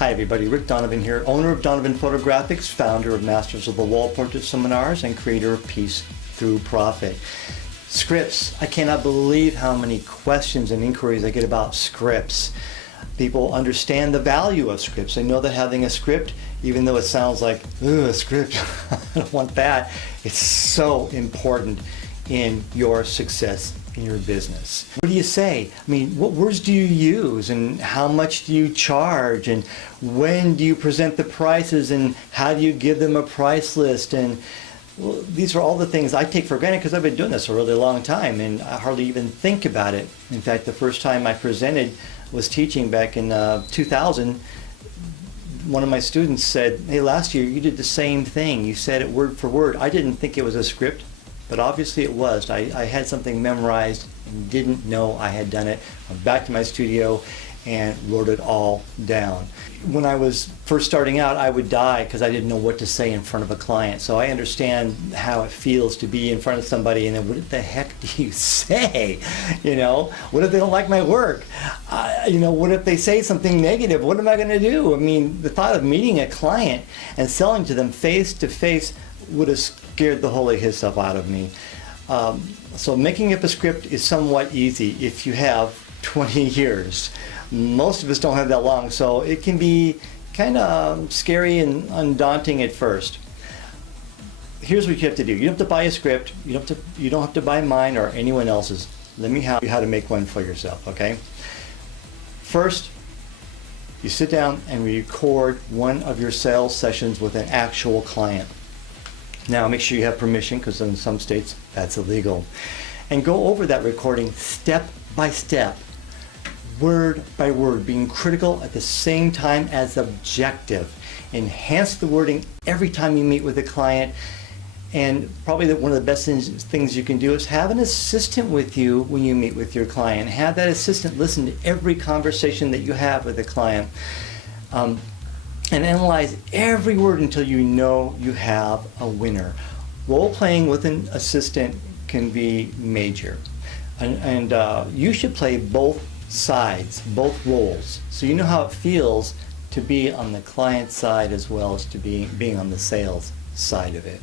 Hi everybody, Rick Donovan here, owner of Donovan Photographics, founder of Masters of the Wall Portrait Seminars, and creator of Peace Through Profit. Scripts. I cannot believe how many questions and inquiries I get about scripts. People understand the value of scripts. They know that having a script, even though it sounds like, ooh, a script, I don't want that, it's so important in your success in your business. What do you say? I mean, what words do you use, and how much do you charge, and when do you present the prices, and how do you give them a price list? And well, these are all the things I take for granted because I've been doing this a really long time and I hardly even think about it. In fact, the first time I presented was teaching back in 2000. One of my students said, hey, last year you did the same thing. You said it word for word. I didn't think it was a script, but obviously it was. I had something memorized and didn't know I had done it. I went back to my studio and wrote it all down. When I was first starting out, I would die because I didn't know what to say in front of a client. So I understand how it feels to be in front of somebody and then what the heck do you say? You know, what if they don't like my work? What if they say something negative? What am I going to do? I mean, the thought of meeting a client and selling to them face to face would have scared the holy hiss up out of me. So making up a script is somewhat easy if you have 20 years. Most of us don't have that long, so it can be kind of scary and undaunting at first. Here's what you have to do. You don't have to buy a script. You don't have to buy mine or anyone else's. Let me help you how to make one for yourself, okay? First, you sit down and record one of your sales sessions with an actual client. Now make sure you have permission, because in some states that's illegal. And go over that recording step by step, word by word, being critical at the same time as objective. Enhance the wording every time you meet with a client. And probably one of the best things you can do is have an assistant with you when you meet with your client. Have that assistant listen to every conversation that you have with a client. And analyze every word until you know you have a winner. Role playing with an assistant can be major. And you should play both sides, both roles, so you know how it feels to be on the client side as well as to being on the sales side of it.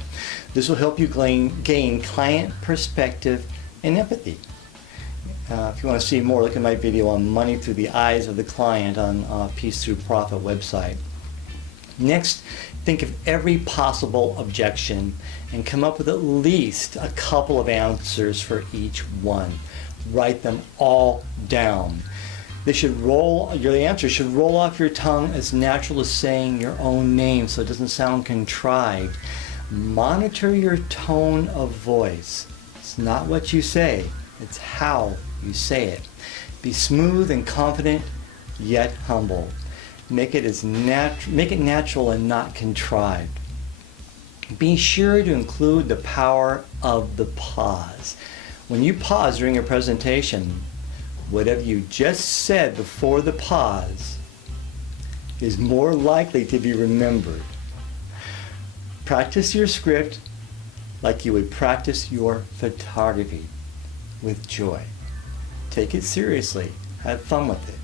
This will help you gain client perspective and empathy. If you want to see more, look at my video on money through the eyes of the client on Peace Through Profit website. Next, think of every possible objection and come up with at least a couple of answers for each one. Write them all down. Your answer should roll off your tongue as natural as saying your own name, so it doesn't sound contrived. Monitor your tone of voice. It's not what you say, it's how you say it. Be smooth and confident, yet humble. Make it natural and not contrived. Be sure to include the power of the pause. When you pause during a presentation, whatever you just said before the pause is more likely to be remembered. Practice your script like you would practice your photography, with joy. Take it seriously. Have fun with it.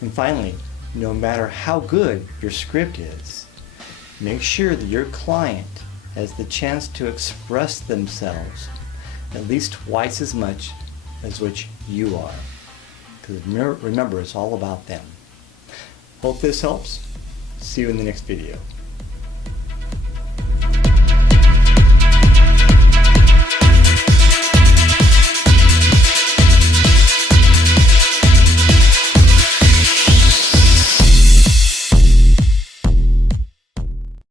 And finally, no matter how good your script is, make sure that your client has the chance to express themselves at least twice as much as which you are. Because remember, it's all about them. Hope this helps. See you in the next video.